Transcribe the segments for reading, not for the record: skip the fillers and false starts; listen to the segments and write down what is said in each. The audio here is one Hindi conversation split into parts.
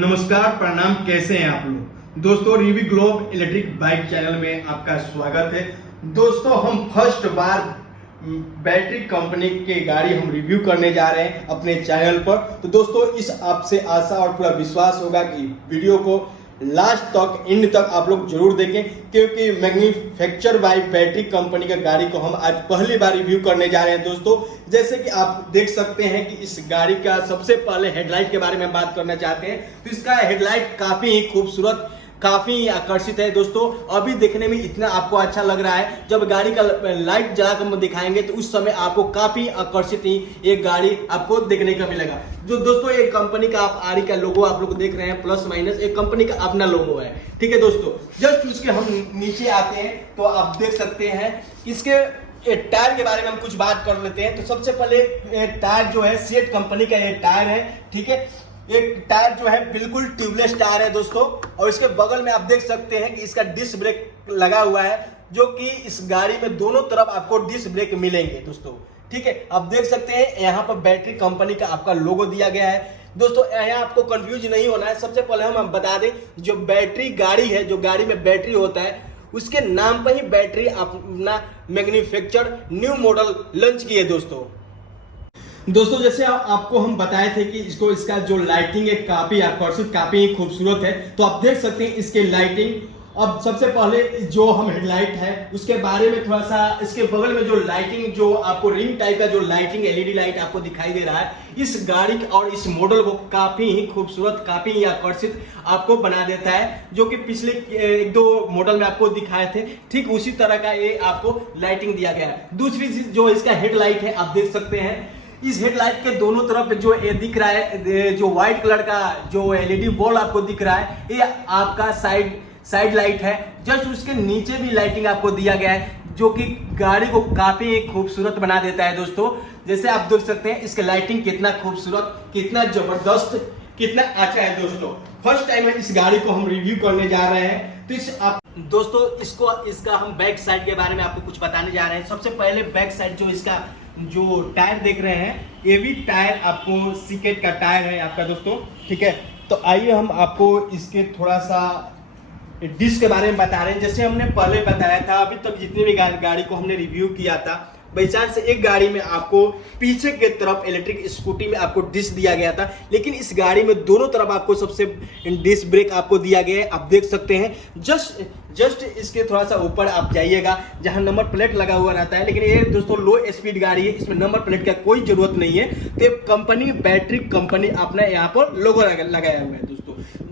नमस्कार, प्रणाम। कैसे हैं आप लोग? दोस्तों, रिवी ग्लोब इलेक्ट्रिक बाइक चैनल में आपका स्वागत है। दोस्तों, हम फर्स्ट बार बैटरी कंपनी की गाड़ी हम रिव्यू करने जा रहे हैं अपने चैनल पर। तो दोस्तों, इस आपसे आशा और पूरा विश्वास होगा कि वीडियो को लास्ट तक एंड तक आप लोग जरूर देखें, क्योंकि मैन्युफैक्चर बाय बैटरी कंपनी का गाड़ी को हम आज पहली बार रिव्यू करने जा रहे हैं। दोस्तों, जैसे कि आप देख सकते हैं कि इस गाड़ी का सबसे पहले हेडलाइट के बारे में बात करना चाहते हैं। तो इसका हेडलाइट काफी ही खूबसूरत, काफी आकर्षित है। दोस्तों, अभी देखने में इतना आपको अच्छा लग रहा है, जब गाड़ी का लाइट जलाकर हम दिखाएंगे तो उस समय आपको काफी आकर्षित ही एक गाड़ी आपको देखने को मिलेगा। जो दोस्तों, एक कंपनी का आप आरी का लोगो आप लोग देख रहे हैं, प्लस माइनस एक कंपनी का अपना लोगो है। ठीक है दोस्तों, जस्ट उसके हम नीचे आते हैं तो आप देख सकते हैं इसके टायर के बारे में हम कुछ बात कर लेते हैं। तो सबसे पहले टायर जो है सीएट कंपनी का ये टायर है। ठीक है, एक टायर जो है बिल्कुल ट्यूबलेस टायर है दोस्तों, और इसके बगल में आप देख सकते हैं कि इसका डिस्क ब्रेक लगा हुआ है, जो कि इस गाड़ी में दोनों तरफ आपको डिस्क ब्रेक मिलेंगे दोस्तों। ठीक है, आप देख सकते हैं यहाँ पर बैटरी कंपनी का आपका लोगो दिया गया है। दोस्तों, यहाँ आपको कंफ्यूज नहीं होना है। सबसे पहले हम बता दें, जो बैटरी गाड़ी है, जो गाड़ी में बैटरी होता है, उसके नाम पर ही बैटरी अपना मैन्युफैक्चर न्यू मॉडल लॉन्च की है दोस्तों। जैसे आपको हम बताए थे कि इसका जो लाइटिंग है काफी आकर्षित, काफी खूबसूरत है। तो आप देख सकते हैं इसके लाइटिंग। अब सबसे पहले जो हम हेडलाइट है उसके बारे में थोड़ा सा, इसके बगल में जो लाइटिंग, जो आपको रिंग टाइप का जो लाइटिंग एलईडी लाइट आपको दिखाई दे रहा है, इस गाड़ी और इस मॉडल को काफी ही खूबसूरत, काफी ही आकर्षित आपको बना देता है, जो कि पिछले एक दो मॉडल में आपको दिखाए थे। ठीक उसी तरह का ये आपको लाइटिंग दिया गया है। दूसरी चीज जो इसका हेडलाइट है, आप देख सकते हैं इस हेडलाइट के दोनों तरफ जो ये दिख रहा है, जो व्हाइट कलर का जो एलईडी बॉल आपको दिख रहा है, ये आपका साइड लाइट है। जस्ट उसके नीचे भी लाइटिंग आपको दिया गया है, जो कि गाड़ी को काफी खूबसूरत बना देता है दोस्तों। जैसे आप देख सकते हैं इसके लाइटिंग कितना खूबसूरत, कितना जबरदस्त, कितना अच्छा है दोस्तों। फर्स्ट टाइम है इस गाड़ी को हम रिव्यू करने जा रहे हैं। तो दोस्तों, इसका हम बैक साइड के बारे में आपको कुछ बताने जा रहे हैं। सबसे पहले बैक साइड जो इसका जो टायर देख रहे हैं, ये भी टायर आपको सीकेट का टायर है आपका दोस्तों। ठीक है, तो आइए हम आपको इसके थोड़ा सा डिस्क के बारे में बता रहे हैं। जैसे हमने पहले बताया था, अभी तक जितनी भी गाड़ी को हमने रिव्यू किया था, बाई चांस से एक गाड़ी में आपको पीछे की तरफ इलेक्ट्रिक स्कूटी में आपको डिस्क दिया गया था, लेकिन इस गाड़ी में दोनों तरफ आपको सबसे डिस्क ब्रेक आपको दिया गया है। आप देख सकते हैं जस्ट इसके थोड़ा सा ऊपर आप जाइएगा जहां नंबर प्लेट लगा हुआ रहता है, लेकिन ये दोस्तों लो स्पीड गाड़ी है, इसमें नंबर प्लेट का कोई जरूरत नहीं है। तो कंपनी बैटरी कंपनी अपना यहाँ पर लोगो लगाया हुआ है दोस्तों।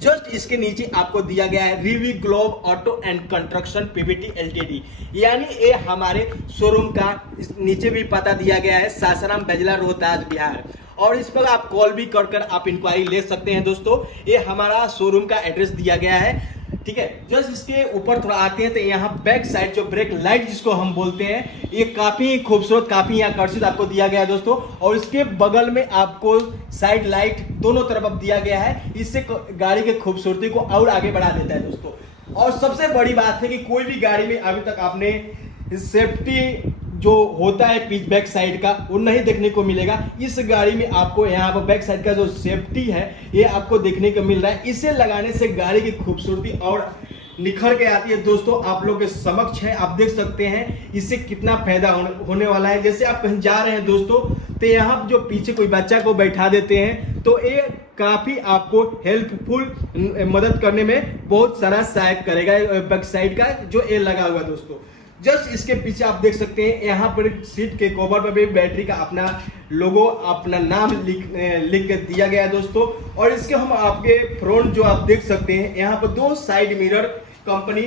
जस्ट इसके नीचे आपको दिया गया है रिवी globe auto and construction PVT LTD, यानी ये हमारे शोरूम का नीचे भी पता दिया गया है, सासाराम बेजला रोहतास बिहार। और इस पर आप कॉल भी कर आप इंक्वायरी ले सकते हैं दोस्तों। ये हमारा शोरूम का एड्रेस दिया गया है। ठीक है, जस्ट इसके ऊपर थोड़ा आते हैं तो यहाँ बैक साइड जो ब्रेक लाइट जिसको हम बोलते हैं, ये काफी खूबसूरत, काफी आकर्षित आपको दिया गया है दोस्तों। और इसके बगल में आपको साइड लाइट दोनों तरफ अब दिया गया है, इससे गाड़ी की खूबसूरती को और आगे बढ़ा देता है दोस्तों। और सबसे बड़ी बात है कि कोई भी गाड़ी में अभी तक आपने सेफ्टी जो होता है पिच बैक साइड का, वो नहीं देखने को मिलेगा। इस गाड़ी में आपको यहाँ पर बैक साइड का जो सेफ्टी है, ये आपको देखने को मिल रहा है। इसे लगाने से गाड़ी की खूबसूरती और निखर के आती है दोस्तों। आप लोग के समक्ष है, आप देख सकते हैं इससे कितना फायदा होने वाला है। जैसे आप कहीं जा रहे हैं दोस्तों, तो यहाँ जो पीछे कोई बच्चा को बैठा देते हैं, तो ये काफी आपको हेल्पफुल मदद करने में बहुत सारा सहायक करेगा बैक साइड का जो ये लगा हुआ दोस्तों। जस्ट इसके पीछे आप देख सकते हैं यहाँ पर सीट के कवर पर भी बैटरी का अपना लोगो, अपना नाम लिख के दिया गया है दोस्तों। और इसके हम आपके फ्रंट जो आप देख सकते हैं, यहाँ पर दो साइड मिरर कंपनी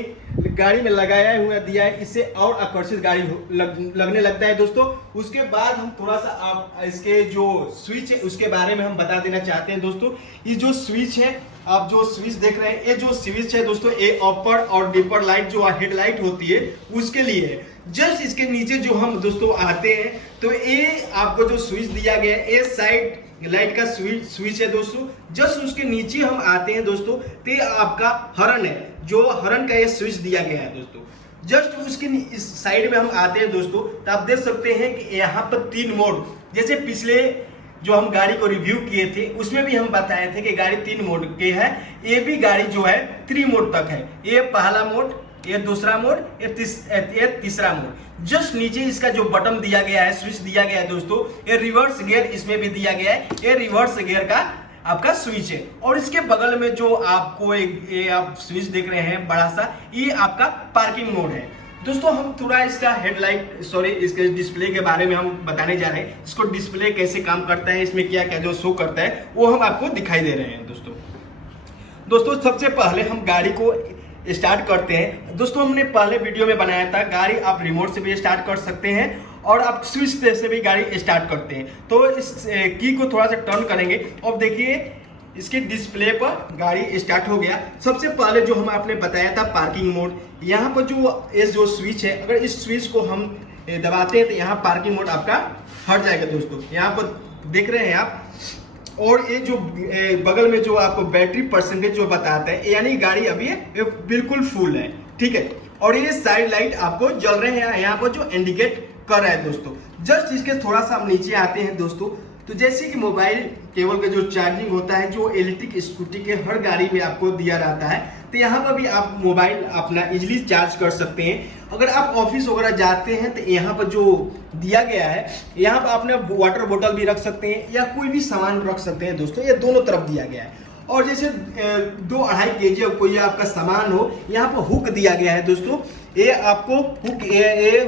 गाड़ी में लगाया हुआ दिया है, इससे और आकर्षित गाड़ी लगने लगता है दोस्तों। उसके बाद हम थोड़ा सा आप इसके जो स्विच है उसके बारे में हम बता देना चाहते हैं दोस्तों। ये जो स्विच है, आप जो स्विच देख रहे हैं, ये जो स्विच है दोस्तों, ये अपर और डिपर लाइट जो हेडलाइट होती है उसके लिए है। जस्ट इसके नीचे जो हम दोस्तों आते हैं, तो ये आपको जो स्विच दिया गया है, ये साइड लाइट का स्विच है दोस्तों। जस्ट उसके नीचे हम आते हैं दोस्तों, तो ये आपका हॉर्न है, जो हॉर्न का ये स्विच दिया गया है दोस्तों। जस्ट उसके इस साइड में हम आते हैं दोस्तों, तो आप देख सकते हैं कि यहाँ पर 3 मोड, जैसे पिछले जो हम गाड़ी को रिव्यू किए थे उसमें भी हम बताए थे कि गाड़ी 3 मोड के है। ये भी गाड़ी जो है 3 मोड तक है। ये पहला मोड, ये दूसरा मोड, ये तीसरा मोड। जस्ट नीचे इसका जो बटन दिया गया है, स्विच दिया गया है दोस्तों, ये रिवर्स गियर इसमें भी दिया गया है। ये रिवर्स गियर का आपका स्विच है। और इसके बगल में जो आपको ये आप स्विच देख रहे हैं बड़ा सा, ये आपका पार्किंग मोड है। दोस्तों हम थोड़ा इसका इसके डिस्प्ले के बारे में हम बताने जा रहे हैं। इसको डिस्प्ले कैसे काम करता है, इसमें क्या क्या जो शो करता है वो हम आपको दिखाई दे रहे हैं। दोस्तों सबसे पहले हम गाड़ी को स्टार्ट करते हैं। दोस्तों हमने पहले वीडियो में बनाया था, गाड़ी आप रिमोट से भी स्टार्ट कर सकते हैं और आप स्विच से भी गाड़ी स्टार्ट करते हैं। तो इस की को थोड़ा सा टर्न करेंगे और देखिए इसके डिस्प्ले पर गाड़ी स्टार्ट हो गया। सबसे पहले जो हम आपने बताया था पार्किंग मोड, यहाँ पर जो स्विच है, अगर इस स्विच को हम दबाते हैं तो यहाँ पार्किंग मोड आपका हट जाएगा। दोस्तों यहाँ पर देख रहे हैं आप, और ये जो बगल में जो आपको बैटरी परसेंटेज जो बताता है, यानी गाड़ी अभी बिल्कुल फुल है, ठीक है। और ये साइड लाइट आपको जल रहे हैं यहाँ पर जो इंडिकेट कर रहा है। दोस्तों जस्ट इसके थोड़ा सा हम नीचे आते हैं दोस्तों, तो जैसे कि मोबाइल केबल का जो चार्जिंग होता है, जो इलेक्ट्रिक स्कूटी के हर गाड़ी में आपको दिया रहता है, तो यहाँ पर भी आप मोबाइल अपना इजीली चार्ज कर सकते हैं। अगर आप ऑफिस वगैरह जाते हैं तो यहाँ पर जो दिया गया है, यहाँ पर आपने वाटर बोतल भी रख सकते हैं या कोई भी सामान रख सकते हैं। दोस्तों ये दोनों तरफ दिया गया है। और जैसे 2-2.5 kg कोई आपका सामान हो, यहाँ पर हुक दिया गया है। दोस्तों ये आपको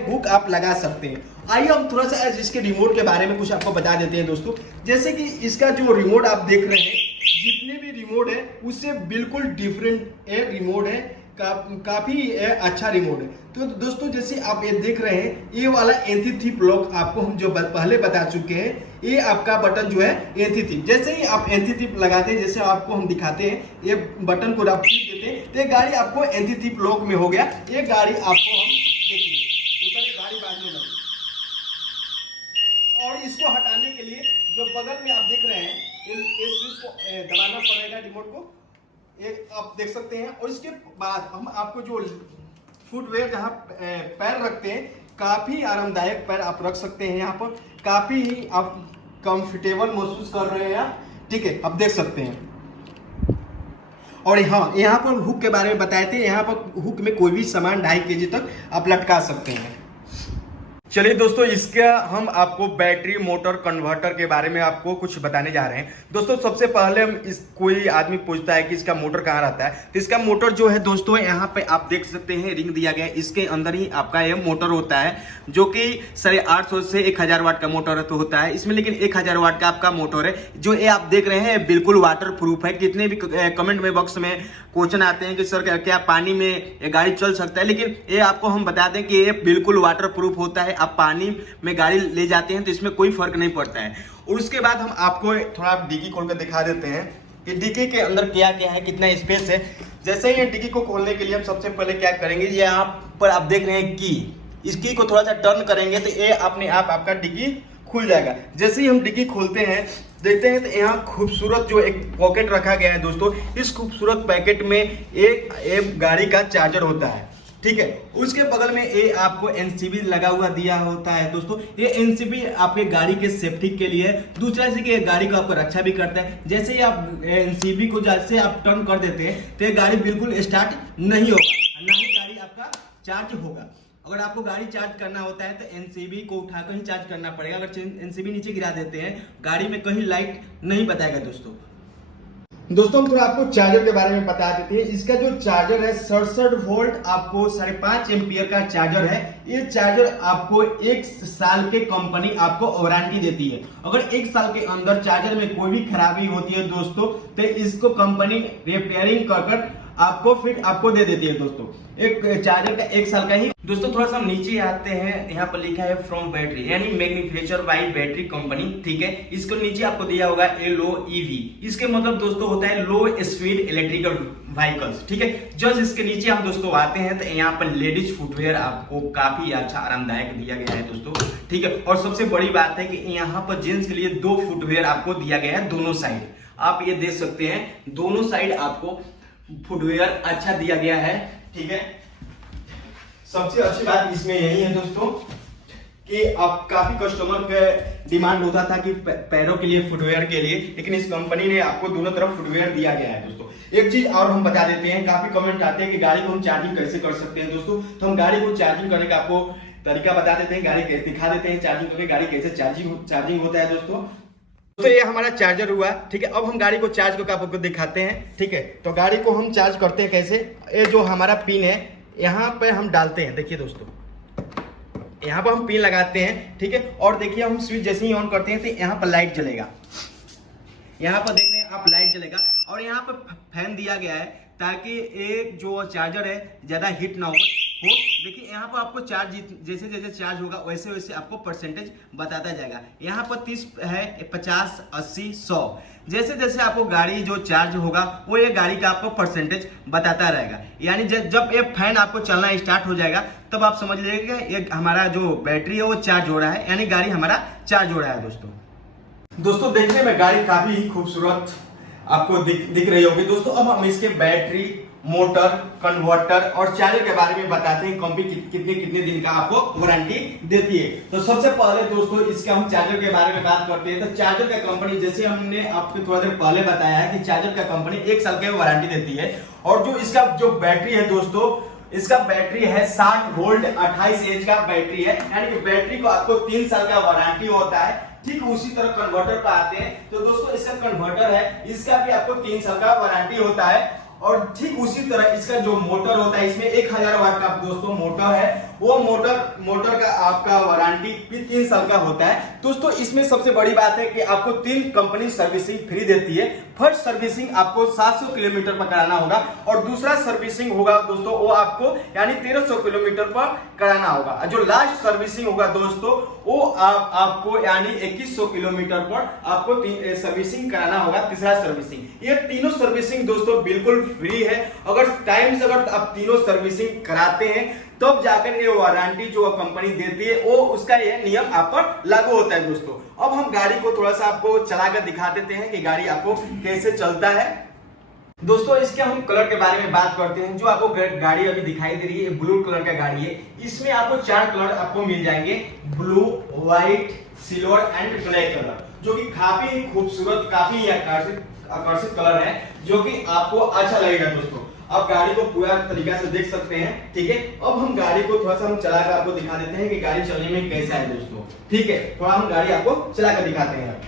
हुक आप लगा सकते हैं। आइए हम थोड़ा सा इसके रिमोट के बारे में कुछ आपको बता देते हैं। दोस्तों जैसे कि इसका जो रिमोट आप देख रहे हैं, जितने भी रिमोट है उससे बिल्कुल डिफरेंट रिमोट है, काफी अच्छा रिमोट है। तो दोस्तों जैसे आप ये देख रहे हैं, ये वाला एंटी-थीफ लॉक आपको हम जो पहले बता चुके हैं, ये आपका बटन जो है एंटी-थीफ। जैसे ही आप एंटी-थीफ लगाते हैं, जैसे आपको हम दिखाते हैं, ये बटन को आप टिप देते हैं तो ये गाड़ी आपको एंटी-थीफ लॉक में हो गया। ये गाड़ी आपको हम देखिए उतरे गाड़ी बाजने लगी। और इसको हटाने के लिए जो बगल में आप देख रहे हैं, ये स्विच को दबाना पड़ेगा, रिमोट को, ये आप देख सकते हैं। और इसके बाद हम आपको जो फुटवेयर जहाँ पैर रखते हैं, काफी आरामदायक पैर आप रख सकते हैं। यहाँ पर काफी ही आप कंफर्टेबल महसूस कर रहे हैं, ठीक है, आप देख सकते हैं। और हाँ, यहाँ पर हुक के बारे में बताए थे, यहाँ पर हुक में कोई भी सामान 2.5 kg तक आप लटका सकते हैं। चलिए दोस्तों, इसका हम आपको बैटरी मोटर कन्वर्टर के बारे में आपको कुछ बताने जा रहे हैं। दोस्तों सबसे पहले हम कोई आदमी पूछता है कि इसका मोटर कहाँ रहता है, तो इसका मोटर जो है दोस्तों, यहाँ पे आप देख सकते हैं रिंग दिया गया है, इसके अंदर ही आपका ये मोटर होता है, जो कि 850 से 1000 वाट का मोटर तो होता है इसमें। लेकिन 1000 वाट का आपका मोटर है। जो ये आप देख रहे हैं बिल्कुल वाटर प्रूफ है। कितने भी कमेंट में बॉक्स में क्वेश्चन आते हैं कि सर क्या पानी में ये गाड़ी चल सकता है, लेकिन ये आपको हम बता दें कि ये बिल्कुल वाटर प्रूफ होता है। आप पानी में गाड़ी ले जाते हैं तो इसमें कोई फर्क नहीं पड़ता है। और उसके बाद हम आपको थोड़ा डिक्की खोल कर दिखा देते हैं कि डिक्की के अंदर क्या क्या है, कितना स्पेस है। जैसे ही डिक्की को खोलने के लिए हम सबसे पहले क्या करेंगे, ये यहाँ पर आप देख रहे हैं की, इस की को थोड़ा सा टर्न करेंगे तो ये अपने आप आपका डिक्की खुल जाएगा। जैसे ही हम डिक्की खोलते हैं, देखते हैं तो यहाँ खूबसूरत जो एक पॉकेट रखा गया है दोस्तों। इस खूबसूरत पैकेट में एक गाड़ी का चार्जर होता है, ठीक है। उसके बगल में ये आपको एनसीबी लगा हुआ दिया होता है दोस्तों। ये एनसीबी आपके गाड़ी के सेफ्टी के लिए, दूसरा से कि गाड़ी को आपको रक्षा भी करता है। जैसे ही आप एनसीबी को जैसे आप टर्न कर देते हैं तो ये गाड़ी बिल्कुल स्टार्ट नहीं होगा, ना ही गाड़ी आपका चार्ज होगा। अगर आपको गाड़ी चार्ज करना होता है तो एनसीबी को उठाकर ही चार्ज करना पड़ेगा। अगर एनसीबी नीचे गिरा देते हैं, गाड़ी में कहीं लाइट नहीं बताएगा दोस्तों। हम थोड़ा आपको चार्जर के बारे में बता देते हैं। इसका जो चार्जर है 67 वोल्ट, आपको 5.5 एम्पियर का चार्जर है। ये चार्जर आपको 1 साल के कंपनी आपको वारंटी देती है। अगर 1 साल के अंदर चार्जर में कोई भी खराबी होती है दोस्तों, तो इसको कंपनी रिपेयरिंग कर आपको फिर आपको दे देती है दोस्तों। एक चार्जर का 1 साल का ही। दोस्तों थोड़ा सा हम नीचे आते हैं, यहाँ पर लिखा है फ्रॉम बैटरी, यानी मैन्युफैक्चर बाय बैटरी कंपनी, ठीक है। इसको नीचे आपको दिया होगा LOEV। इसके मतलब दोस्तों होता है लो स्पीड इलेक्ट्रिकल व्हीकल्स, ठीक है। जस्ट इसके नीचे हम दोस्तों आते हैं तो यहाँ पर लेडीज फुटवेयर आपको काफी अच्छा आरामदायक दिया गया है दोस्तों, ठीक है। और सबसे बड़ी बात है कि यहाँ पर जेंट्स के लिए 2 फुटवेयर आपको दिया गया है दोनों साइड। आप ये देख सकते हैं, दोनों साइड आपको फुटवेयर अच्छा दिया गया है, ठीक है। सबसे अच्छी बात इसमें यही है दोस्तों कि अब काफी कस्टमर का डिमांड होता था कि पैरों के लिए फुटवेयर के लिए, लेकिन इस कंपनी ने आपको दोनों तरफ फुटवेयर दिया गया है दोस्तों। एक चीज और हम बता देते हैं, काफी कमेंट आते हैं कि गाड़ी को हम चार्जिंग कैसे कर सकते हैं दोस्तों, तो हम गाड़ी को चार्जिंग करने का आपको तरीका बता देते हैं, गाड़ी कैसे दिखा देते हैं चार्जिंग करके गाड़ी कैसे चार्जिंग होता है दोस्तों। तो ये हमारा चार्जर हुआ, ठीक है। अब हम गाड़ी को चार्ज करके आपको दिखाते हैं, ठीक है। तो गाड़ी को हम चार्ज करते हैं कैसे, ये जो हमारा पिन है यहाँ पे हम डालते हैं, देखिए दोस्तों यहाँ पर हम पिन लगाते हैं, ठीक है। और देखिए हम स्विच जैसे ही ऑन करते हैं तो यहाँ पर लाइट जलेगा, यहाँ पर देख रहे हैं आप लाइट जलेगा। और यहाँ पर फैन दिया गया है ताकि एक जो चार्जर है ज़्यादा हीट ना हो। देखिए यहाँ पर आपको चार्ज जैसे जैसे चार्ज होगा वैसे वैसे आपको परसेंटेज बताता जाएगा। यहाँ पर 30 है, 50, 80, 100 जैसे जैसे आपको गाड़ी जो चार्ज होगा वो ये गाड़ी का आपको परसेंटेज बताता रहेगा। यानी जब ये फैन आपको चलना स्टार्ट हो जाएगा तब आप समझ लीजिएगा ये हमारा जो बैटरी है वो चार्ज हो रहा है, यानी गाड़ी हमारा चार्ज हो रहा है दोस्तों। देखने में गाड़ी काफी ही खूबसूरत आपको दिख रही होगी दोस्तों। अब हम इसके बैटरी, मोटर, कन्वर्टर और चार्जर के बारे में बताते हैं, कंपनी कितने दिन का आपको वारंटी देती है। तो सबसे पहले दोस्तों इसके हम चार्जर के बारे में बात करते हैं। तो चार्जर का कंपनी, जैसे हमने आपको थोड़ा देर पहले बताया है कि चार्जर का कंपनी 1 साल की वारंटी देती है। और जो इसका जो बैटरी है दोस्तों, इसका बैटरी है 60 वोल्ट 28 एच का बैटरी है, यानी कि बैटरी को आपको 3 साल का वारंटी होता है। ठीक उसी तरह कन्वर्टर पर आते हैं तो दोस्तों इसका कन्वर्टर है, इसका भी आपको 3 साल का वारंटी होता है। और ठीक उसी तरह इसका जो मोटर होता है, इसमें 1000 वाट का दोस्तों मोटर है, वो मोटर का आपका वारंटी भी 3 साल का होता है दोस्तों। इसमें सबसे बड़ी बात है कि आपको 3 कंपनी सर्विसिंग फ्री देती है। फर्स्ट सर्विसिंग आपको 700 किलोमीटर पर कराना होगा और दूसरा सर्विसिंग होगा दोस्तों वो आपको यानी 1300 किलोमीटर पर कराना होगा। जो लास्ट सर्विसिंग होगा दोस्तों वो आपको यानी 2100 किलोमीटर पर आपको सर्विसिंग कराना होगा, तीसरा सर्विसिंग। ये तीनों सर्विसिंग दोस्तों बिल्कुल फ्री है। अगर टाइम से अगर आप तीनों सर्विसिंग कराते हैं तब जाकर ये वारंटी जो कंपनी देती है वो उसका ये नियम आप पर लागू होता है दोस्तों। अब हम गाड़ी को थोड़ा सा आपको चलाकर दिखा देते हैं कि गाड़ी आपको कैसे चलता है दोस्तों। इसके हम कलर के बारे में बात करते हैं। जो आपको गाड़ी अभी दिखाई दे रही है ब्लू कलर का गाड़ी है, इसमें आपको 4 कलर आपको मिल जाएंगे, blue, white, silver and black colour, जो कि काफी खूबसूरत, काफी आकर्षित कलर है, जो कि आपको अच्छा लगेगा दोस्तों। आप गाड़ी को पूरा तरीका से देख सकते हैं, ठीक है। अब हम गाड़ी को थोड़ा सा हम चलाकर आपको दिखा देते हैं कि गाड़ी चलने में कैसा है दोस्तों, ठीक है। थोड़ा हम गाड़ी आपको चलाकर दिखाते हैं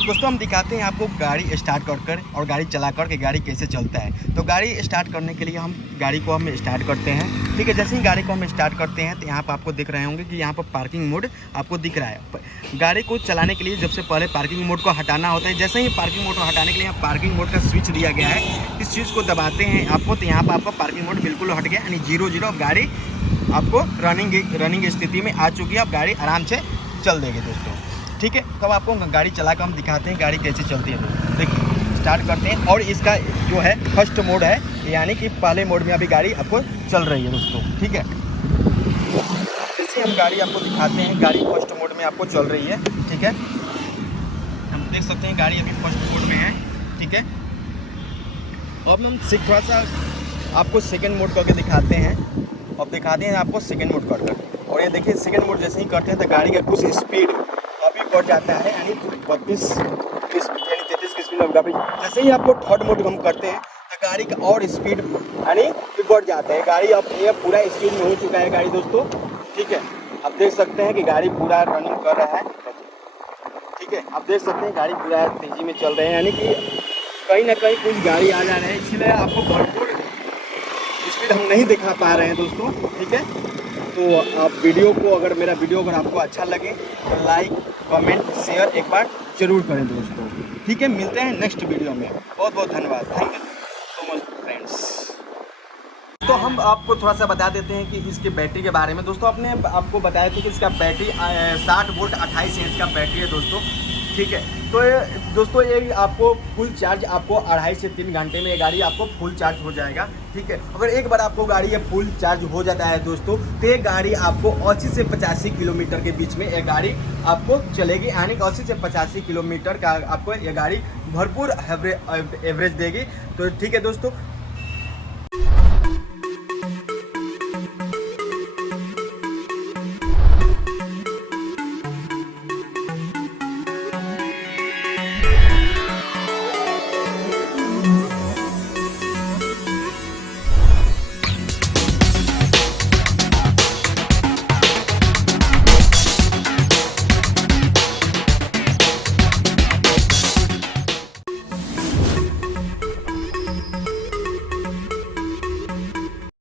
दोस्तों। हम दिखाते हैं आपको गाड़ी स्टार्ट कर और गाड़ी चला कर के गाड़ी कैसे चलता है। तो गाड़ी स्टार्ट करने के लिए हम गाड़ी को हम स्टार्ट करते हैं, ठीक है। जैसे ही गाड़ी को हम स्टार्ट करते हैं तो यहाँ पर आपको दिख रहे होंगे कि यहाँ पर पार्किंग मोड आपको दिख रहा है। गाड़ी को चलाने के लिए सबसे पहले पार्किंग मोड को हटाना होता है। जैसे ही पार्किंग मोड को हटाने के लिए यहाँ पार्किंग मोड का स्विच दिया गया है, इस स्विच को दबाते हैं आपको तो यहाँ पर आपका पार्किंग मोड बिल्कुल हट गया, यानी 0 गाड़ी आपको रनिंग स्थिति में आ चुकी है। अब गाड़ी आराम से चल देगी दोस्तों, ठीक है। तब आपको गाड़ी चलाकर हम दिखाते हैं गाड़ी कैसे चलती है। देखिए स्टार्ट करते हैं और इसका जो है फर्स्ट मोड है, यानी कि पहले मोड में अभी गाड़ी आपको चल रही है दोस्तों, ठीक है। जैसे हम गाड़ी आपको दिखाते हैं, गाड़ी फर्स्ट मोड में आपको चल रही है, ठीक है। हम देख सकते हैं गाड़ी अभी फर्स्ट मोड में है, ठीक है। अब हम थोड़ा सा आपको सेकेंड मोड करके दिखाते हैं। अब दिखाते हैं आपको सेकेंड मोड कर, और ये देखिए सेकेंड मोड जैसे ही करते हैं तो गाड़ी का कुछ स्पीड अभी बढ़ जाता है, यानी 32 यानी 33 की स्पीड अभी। जैसे ही आपको थर्ड मोड हम करते हैं तो गाड़ी का और स्पीड यानी बढ़ जाता है। गाड़ी अब ये पूरा स्पीड में हो चुका है गाड़ी दोस्तों, ठीक है। आप देख सकते हैं कि गाड़ी पूरा रनिंग कर रहा है, ठीक है। आप देख सकते हैं गाड़ी पूरा तेजी में चल रहे हैं, यानी कि कहीं ना कहीं कुछ गाड़ी आ जा रहे हैं, इसलिए आपको भरपूर स्पीड हम नहीं दिखा पा रहे हैं दोस्तों, ठीक है। तो आप वीडियो को मेरा वीडियो अगर आपको अच्छा लगे तो लाइक, कमेंट, शेयर एक बार जरूर करें दोस्तों, ठीक है। मिलते हैं नेक्स्ट वीडियो में। बहुत बहुत धन्यवाद, thank you so much friends. तो हम आपको थोड़ा सा बता देते हैं कि इसके बैटरी के बारे में दोस्तों। आपने आपको बताया था कि इसका बैटरी 60 वोल्ट 28 इंच का बैटरी है दोस्तों, ठीक है। तो दोस्तों ये आपको फुल चार्ज आपको 2.5 से 3 घंटे में ये गाड़ी आपको फुल चार्ज हो जाएगा, ठीक है। अगर एक बार आपको गाड़ी ये फुल चार्ज हो जाता है दोस्तों तो ये गाड़ी आपको 80 से 85 किलोमीटर के बीच में ये गाड़ी आपको चलेगी, यानी कि 80 से 85 किलोमीटर का आपको ये गाड़ी भरपूर एवरेज देगी। तो ठीक है दोस्तों,